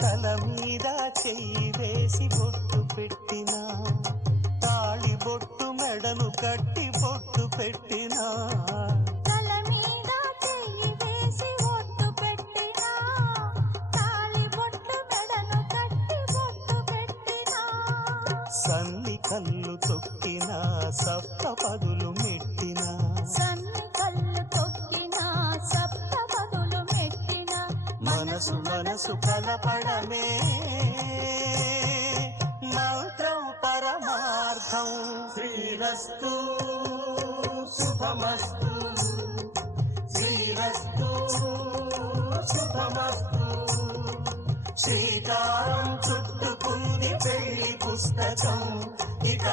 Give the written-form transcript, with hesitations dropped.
తల మీద చెయ్యి వేసి బొట్టు పెట్టినా, తాళి బొట్టు మెడను కట్టి బొట్టు పెట్టినా, తల మీద చెయ్యి వేసి బొట్టు పెట్టినా, తాళి బొట్టు మెడను కట్టి బొట్టు పెట్టినా, సన్ని కళ్ళు తొక్కినా సప్త పదులు మెట్టినా, సన్ని కళ్ళు తొక్కినా సప్త పదులు మెట్టినా, మనసు మనసు కలపడమే మంత్రం పరమార్థం. శ్రీరస్తు శుభమస్తు, శ్రీరస్తు శుభమస్తు. శ్రీకారం చుట్టుకుంది పెళ్లి పుస్తకం, ఇక